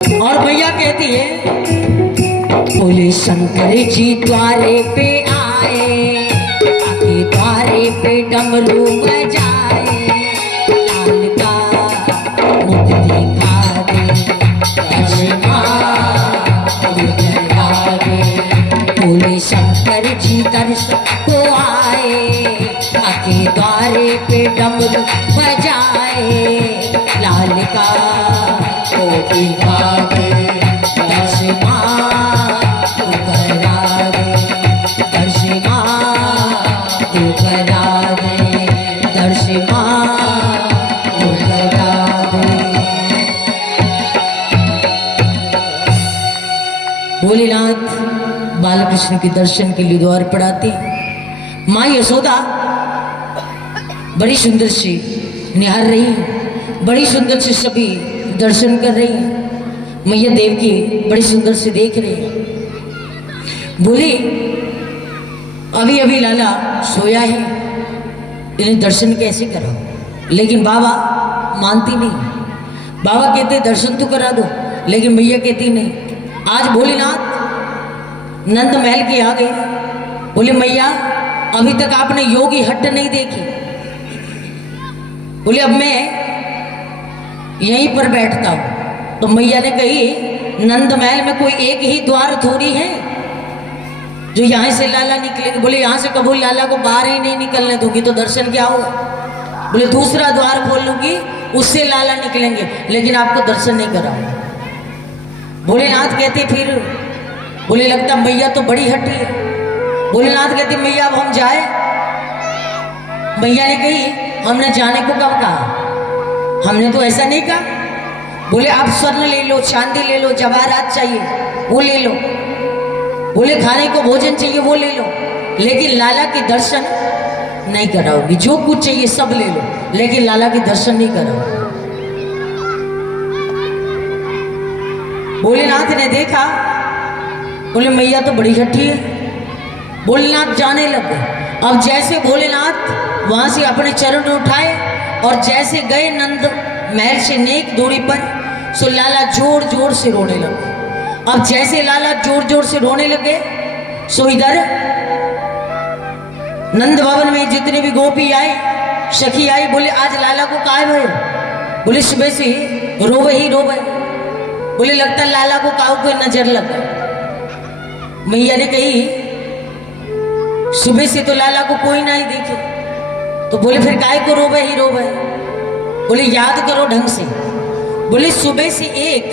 और भैया कहती है, बोले शंकर जी द्वारे पे आए, आके द्वारे पे डमरू बजाए, लाल का मुख दिखा दे, बोले शंकर जी दर्शन को आए, आके द्वारे पे डमरू बजाए, लाल का मुख दिखा दे, भोलेनाथ बालकृष्ण के दर्शन के लिए द्वार पर आते। माँ यशोदा बड़ी सुंदर से निहार रही, बड़ी सुंदर से सभी दर्शन कर रही हैं। मैया देवकी बड़ी सुंदर से देख रही है। बोली अभी अभी लाला सोया है, इन्हें दर्शन कैसे कराओ? लेकिन बाबा मानती नहीं। बाबा कहते दर्शन तो करा दो, लेकिन मैया कहती नहीं। आज भोलेनाथ नंद महल के आ गए। बोले मैया अभी तक आपने योगी हट्ट नहीं देखी। बोले अब मैं यहीं पर बैठता हूं। तो मैया ने कही नंद महल में कोई एक ही द्वार थोड़ी है जो यहाँ से लाला निकलेगा। बोले यहाँ से कबूल लाला को बाहर ही नहीं निकलने दूंगी तो दर्शन क्या होगा? बोले दूसरा द्वार खोल लूंगी, उससे लाला निकलेंगे, लेकिन आपको दर्शन नहीं कराऊंगा। भोलेनाथ कहते फिर, बोले लगता मैया तो बड़ी हट्टी है। भोलेनाथ कहते मैया अब हम जाए। मैया ने कही हमने जाने को कब कहा? हमने तो ऐसा नहीं कहा। बोले आप स्वर्ण ले लो, चांदी ले लो, जवाहरात चाहिए वो ले लो, बोले खाने को भोजन चाहिए वो ले लो, लेकिन लाला के दर्शन नहीं कराओगी। जो कुछ चाहिए सब ले लो, लेकिन लाला के दर्शन नहीं कराओ। भोलेनाथ ने देखा, बोले मैया तो बड़ी हट्टी है। भोलेनाथ जाने लग गए। अब जैसे भोलेनाथ वहां से अपने चरण उठाए और जैसे गए नंद महल से नेक दूरी पर, सो लाला जोर जोर से रोने लगे। अब जैसे लाला जोर जोर से रोने लगे, सो इधर नंद भवन में जितने भी गोपी आए, सखी आई, बोले आज लाला को काय भय? बोले सुबह से रोवे ही रोवे। बोले लगता लाला को काऊ कोई नजर लग गई। मैया ने कही सुबह से तो लाला को कोई नहीं देखे। तो बोले फिर काय को रोवे ही रोवे? बोले याद करो ढंग से। बोले सुबह से एक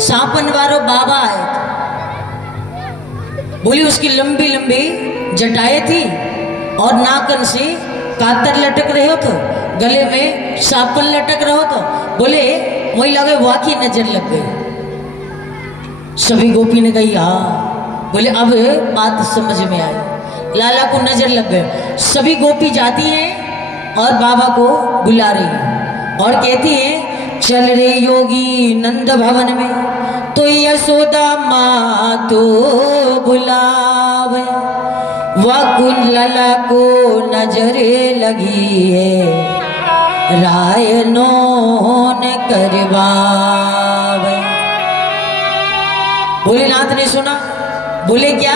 सांपन वारो बाबा आया था। बोली उसकी लंबी लंबी जटाएं थी और नाकन से कातर लटक रहे हो, तो गले में सांपन लटक रहो। तो बोले वही लगे वाकई नजर लग गई। सभी गोपी ने कही हाँ। बोले अब बात समझ में आई, लाला को नजर लग गए। सभी गोपी जाती हैं और बाबा को बुला रही हैं और कहती हैं चल रे योगी नंद भवन में, तो यशोदा माँ तो बुलावे, वकुल लाला को नजरे लगी है, रायनो ने करवावे। भोलेनाथ ने सुना। बोले क्या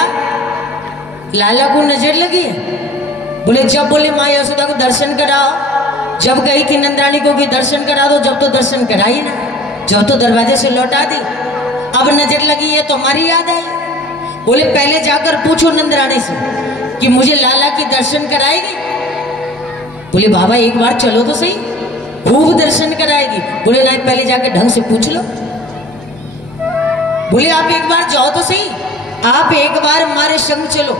लाला को नजर लगी है? बोले जब बोले माँ यशोदा को दर्शन कराओ, जब कही कि नंदरानी को कि दर्शन करा दो, जब तो दर्शन कराई ना, जब तो दरवाजे से लौटा दी। अब नजर लगी है तो हमारी याद आई। बोले पहले जाकर पूछो नंदरानी से कि मुझे लाला की दर्शन कराएगी। बोले बाबा एक बार चलो तो सही, खूब दर्शन कराएगी। बोले नहीं पहले जाकर ढंग से पूछ लो। बोले आप एक बार जाओ तो सही, आप एक बार हमारे संग चलो।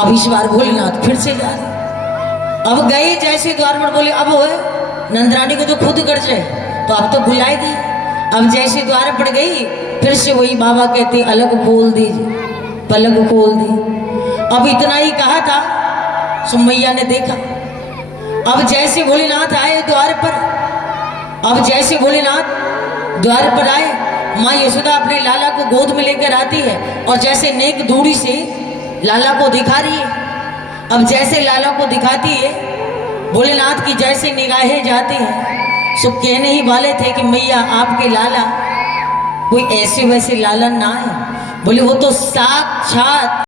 अब इस बार भोलेनाथ फिर से जा रहे। अब गए जैसे द्वार पर, बोले अब नंदरानी को तो खुद कर जाए, तो अब तो बुलाएगी। अब जैसे द्वार पर गई, फिर से वही बाबा कहते अलग खोल दीजिए, पलक खोल दी। अब इतना ही कहा था, सुमैया ने देखा। अब जैसे भोलेनाथ आए द्वार पर, अब जैसे भोलेनाथ द्वार पर आए, माँ यशोदा अपने लाला को गोद में लेकर आती है और जैसे नेक दूरी से लाला को दिखा रही है। अब जैसे लाला को दिखाती है, भोलेनाथ की जैसे निगाहें जाती हैं, सो कहने ही वाले थे कि मैया आपके लाला कोई ऐसे वैसे लालन ना है। बोले वो तो साक्षात